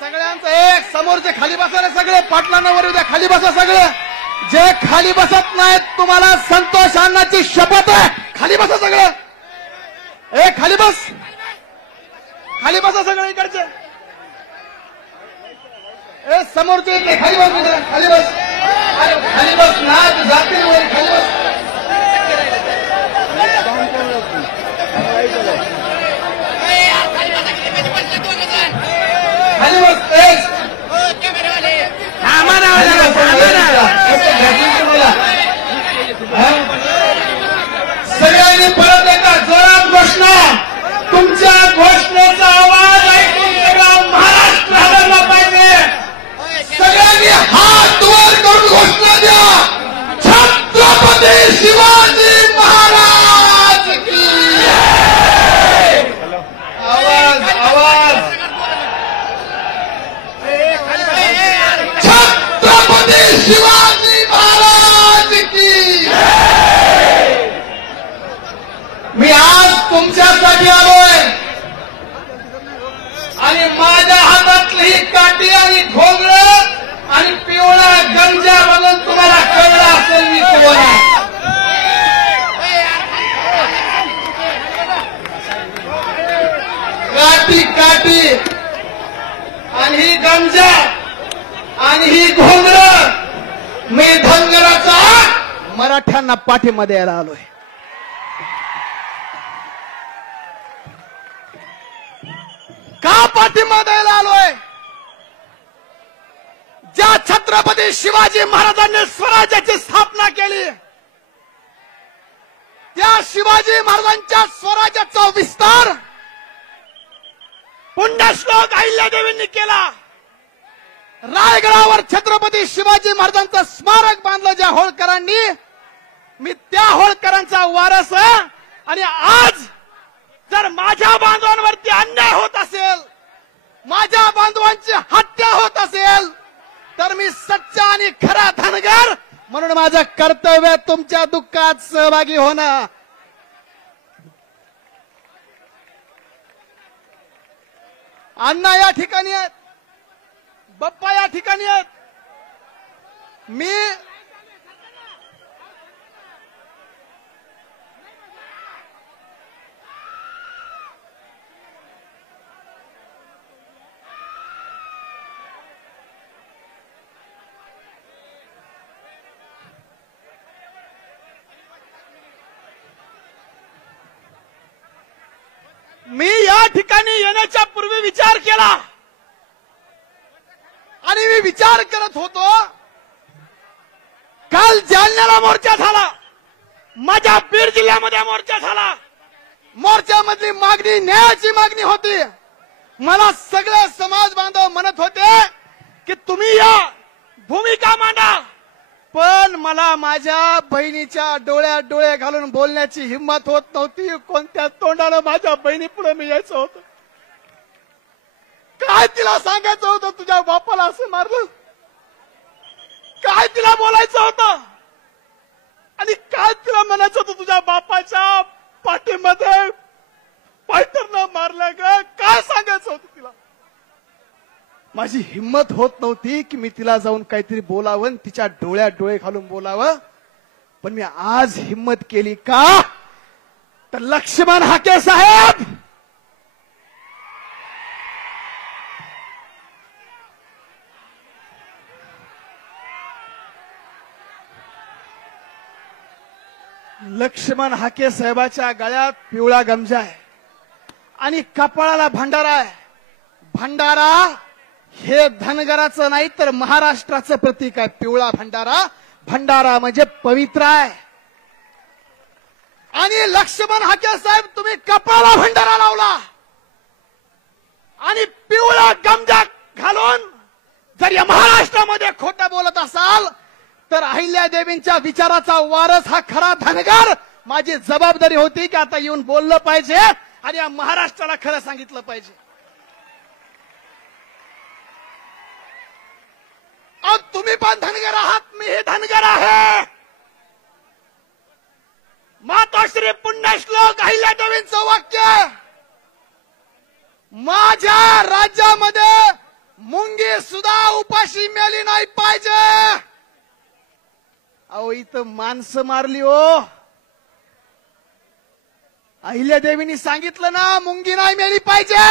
सगळ्यांचं एक समोरचे खाली बसा रे सगळे, पाटलांना वर उद्या खाली बसा सगळे. जे खाली बसत नाहीत तुम्हाला संतोष अण्णाची शपथ आहे, खाली बसा सगळे. ए खाली बस, खाली बसा सगळे इकडचे. ए समोरचे खाली बस, खाली बस, खाली बस. नाच जातील वर, खाली बस. खाली बस. सगळ्यांनी परत एकदा जोरात घोषणा, तुमच्या घोषणेचा आवाज ऐकून सगळा महाराष्ट्र हादरला पाहिजे. सगळ्यांनी हात वर करून घोषणा द्या, छत्रपती शिवाजी महाराज की. आवाज आवाज. छत्रपती शिवाजी महाराज की. मी आज तुमच्यासाठी आलोय आणि माझ्या हातातली ही काठी आणि घोंगडं आणि पिवळा गंजा बघून तुम्हाला कळलं असेल मी कोण आहे. काठी काठी आणि ही गंजा आणि ही घोंगडं, मी धनगराचा मराठ्यांना पाठिंबा द्यायला आलोय. का पाठिंबा द्यायला आलोय? ज्या छत्रपती शिवाजी महाराजांनी स्वराज्याची स्थापना केली, त्या शिवाजी महाराजांच्या स्वराज्याचा विस्तार पुण्यश्लोक अहिल्यादेवींनी केला. रायगडावर छत्रपती शिवाजी महाराजांचं स्मारक बांधलं ज्या होळकरांनी, मी त्या होळकरांचा वारस आहे. आणि आज जर माझ्या बांधवांवरती अन्याय होत असेल, माझ्या बांधवांची हत्या होत असेल, तर मी सच्चा आणि खरा धनगर म्हणून माझं कर्तव्य तुमच्या दुःखात सहभागी होणं. अण्णा या ठिकाणी आहेत, बाप्पा या ठिकाणी आहेत. मी या ठिकाणी येण्याच्या पूर्वी विचार केला आणि मी विचार करत होतो, काल जालन्याला मोर्चा झाला, माझ्या बीड जिल्ह्यामध्ये मोर्चा झाला. मोर्चामधली मागणी न्यायाची मागणी होती. मला सगळे समाज बांधव म्हणत होते की तुम्ही या भूमिका मांडा, पण मला माझ्या बहिणीच्या डोळ्यात डोळे घालून बोलण्याची हिंमत होत नव्हती. कोणत्या तोंडानं माझ्या बहिणी पुढे मी यायचं होतं? काय तिला सांगायचं होतं तुझ्या बापाला असं मारलं? काय तिला बोलायचं होतं? आणि काय तिला म्हणायचं होतं तुझ्या बापाच्या पाठीमध्ये फायटरनं मारलं का? काय सांगायचं होतं तिला? माझी हिम्मत होत नव्हती की मी तिला जाऊन काहीतरी बोलावं, तिच्या डोळ्यात डोळे घालून बोलावं. पण मी आज हिम्मत केली का? तर लक्ष्मण हाके साहेब, लक्ष्मण हाके साहेबाच्या गळ्यात पिवळा गमजा आहे आणि कपाळाला भंडारा आहे. भंडारा हे धनगराचं नाही तर महाराष्ट्राचं प्रतीक आहे. पिवळा भंडारा, भंडारा म्हणजे पवित्र आहे. आणि लक्ष्मण हाके साहेब, तुम्ही कपाळाला भंडारा लावला आणि पिवळा गमजा घालून जर या महाराष्ट्रामध्ये खोटं बोलत असाल तर अहिल्यादेवींच्या विचाराचा वारस हा खरा धनगर. माझी जबाबदारी होती की आता येऊन बोललं पाहिजे आणि या महाराष्ट्राला खरं सांगितलं पाहिजे. अब तुम्ही पण धनगर आहात, मी हे धनगर आहे. मातोश्री पुण्यश्लोक अहिल्यादेवींचं वाक्य, माझ्या राज्यामध्ये उपाशी मेली नाही पाहिजे. अहो इथं माणसं मारली हो. अहिल्यादेवींनी सांगितलं ना, मुंगी नाही मेली पाहिजे.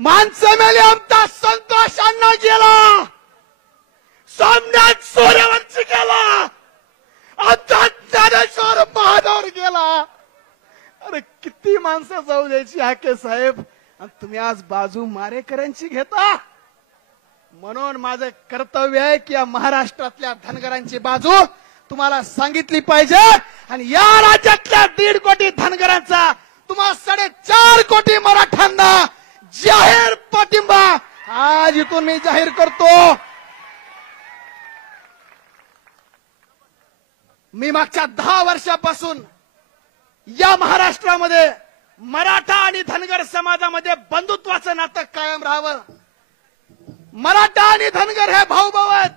माणसं मेली. आमचा संतोष अण्णा गेला, सोमनाथ सूर्यवंशी गेला, आमचा ज्ञानेश्वर महादेव गेला. अरे किती माणसं जाऊ द्यायची हाके साहेब, आणि तुम्ही आज बाजू मारेकऱ्यांची घेता. म्हणून माझं कर्तव्य आहे की या महाराष्ट्रातल्या धनगरांची बाजू तुम्हाला सांगितली पाहिजे. आणि या राज्यातल्या 1.5 कोटी धनगरांचा तुम्हा 4.5 कोटी मराठ्यांना जाहीर पाठिंबा आज इथून मी जाहीर करतो. मी मागच्या 10 वर्षापासून या महाराष्ट्रामध्ये मराठा आणि धनगर समाजामध्ये बंधुत्वाचं नातं कायम राहावं. मराठा आणि धनगर हे भाऊ भाऊ आहेत.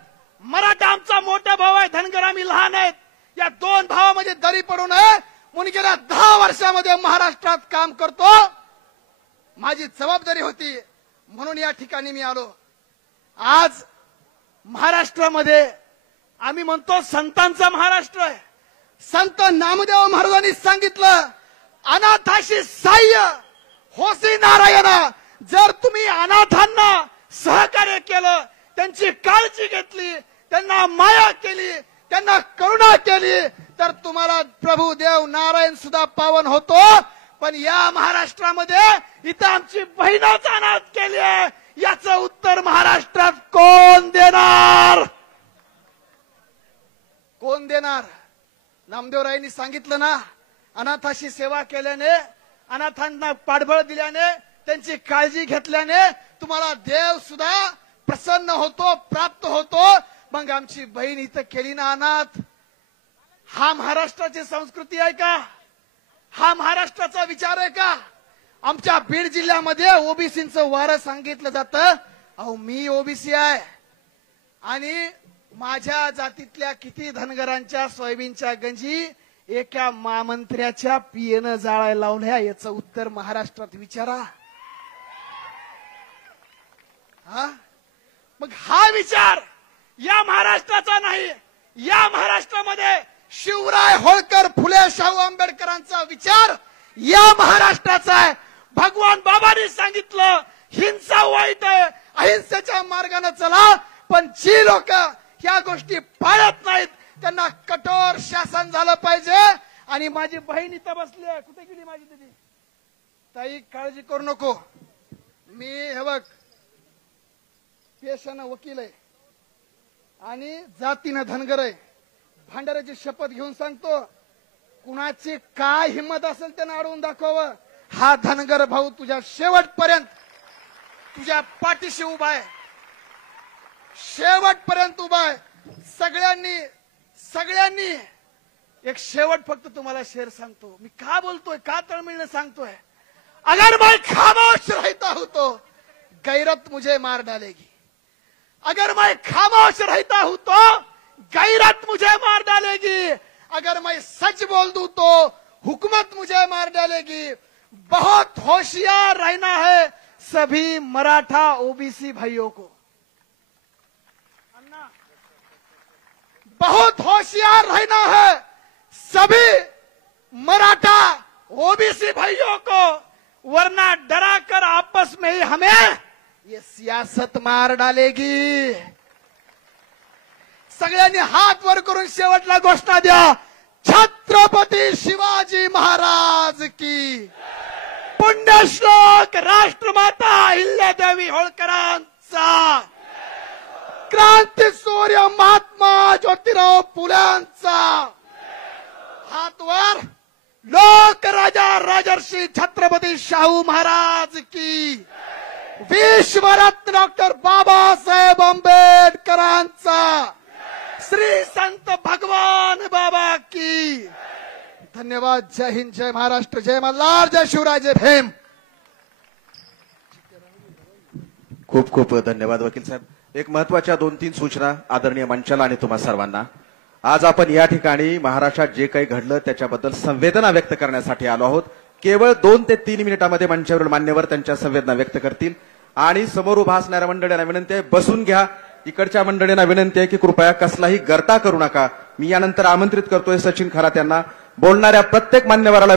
मराठा आमचा मोठा भाऊ आहे, धनगर आम्ही लहान आहेत. या 2 भावामध्ये दरी पडू नये म्हणून गेल्या 10 वर्षामध्ये महाराष्ट्रात काम करतो. माझी जबाबदारी होती म्हणून या ठिकाणी मी आलो. आज महाराष्ट्रामध्ये आम्ही म्हणतो संतांचा महाराष्ट्र आहे. संत नामदेव महाराजांनी सांगितलं, अनाथाशी सहाय्य होसी नारायणा. जर तुम्ही अनाथांना सहकार्य केलं, त्यांची काळजी घेतली, त्यांना माया केली, त्यांना करुणा केली, तर तुम्हाला प्रभू देव नारायण सुद्धा पावन होतो. पण या महाराष्ट्रामध्ये इथं आमची बहिणच अनाथ केली आहे, याचं उत्तर महाराष्ट्रात कोण देणार? कोण देणार? नामदेवरायांनी सांगितलं ना, अनाथाशी सेवा केल्याने, अनाथांना पाठबळ दिल्याने, त्यांची काळजी घेतल्याने तुम्हाला देव सुद्धा प्रसन्न होतो, प्राप्त होतो. मग आमची बहीण इथं केली ना अनाथ. हा महाराष्ट्राची संस्कृती आहे का? हा महाराष्ट्राचा विचार आहे का? आमच्या बीड जिल्ह्यामध्ये ओबीसीचं वारं सांगितलं जातं. अहो मी ओबीसी आहे आणि माझ्या जातीतल्या किती धनगरांच्या सोयाबीनच्या गंजी एका महामंत्र्याच्या पियेनं जाळायला लावल्या, याचं उत्तर महाराष्ट्रात विचारा. हा मग हा विचार या महाराष्ट्राचा नाही. या महाराष्ट्रामध्ये शिवराय होळकर, फुले शाहू आंबेडकरांचा विचार या महाराष्ट्राचा आहे. भगवान बाबांनी सांगितलं, हिंसा वाईट आहे, अहिंसेच्या मार्गाने चला. पण जी लोक ह्या गोष्टी पाळत नाहीत त्यांना कठोर शासन झालं पाहिजे. आणि माझी बहीण इथं बसली आहे, कुठे गेली माझी दिदी? ताई काळजी करू नको, मी हे बघ पेशानं वकील आहे आणि जातीनं धनगर आहे. भांडाऱ्याची शपथ घेऊन सांगतो, कुणाची काय हिंमत असेल त्यानं अडवून दाखवावं. हा धनगर भाऊ तुझ्या शेवटपर्यंत तुझ्या पाठीशी उभा आहे, शेवटपर्यंत उभा आहे. सगळ्यांनी एक शेवट फक्त तुम्हाला शेर सांगतो. मी का बोलतोय, का तळमळीने सांगतोय? अगर मैं खामोश रहता हूं तो गैरत मुझे मार डालेगी. अगर मैं खामोश रहता हूं तो गैरत मुझे मार डालेगी. अगर मैं सच बोल दूं तो हुकूमत मुझे मार डालेगी. बहुत होशियार रहना है सभी मराठा ओबीसी भाइयों को. बहुत होशियार रहना है सभी मराठा ओबीसी भाइयों को, वरना डरा कर आपस में ही हमें ये सियासत मार डालेगी. सगळ्यांनी हात वर करून शेवटला घोषणा द्या. छत्रपती शिवाजी महाराज की. पुण्यश्लोक राष्ट्रमाता अहिल्यादेवी होळकरांचा. क्रांती सूर्य महात्मा ज्योतिराव फुल्यांचा. हात वर. लोकराजा राजर्षी छत्रपती शाहू महाराज की. विश्वरत्न डॉक्टर बाबासाहेब आंबेडकरांचा. श्री संत भगवान बाबा की. धन्यवाद. जय हिंद, जय महाराष्ट्र, जय मल्हार, जय शिवराय, जय भीम. खूप खूप धन्यवाद वकील साहेब. एक महत्वाच्या 2-3 सूचना आदरणीय मंचाला आणि तुम्हा सर्वांना. आज आपण या ठिकाणी महाराष्ट्रात जे काही घडलं त्याच्याबद्दल संवेदना व्यक्त करण्यासाठी आलो आहोत. केवळ 2 ते 3 मिनिटांमध्ये मंचावरील मान्यवर त्यांच्या संवेदना व्यक्त करतील. आणि समोर उभा असणाऱ्या मंडळींना विनंती आहे बसून घ्या. इकडच्या मंडळींना विनंती आहे की कृपया कसलाही गर्ता करू नका. मी यानंतर आमंत्रित करतोय सचिन खरात यांना. बोलणाऱ्या प्रत्येक मान्यवराला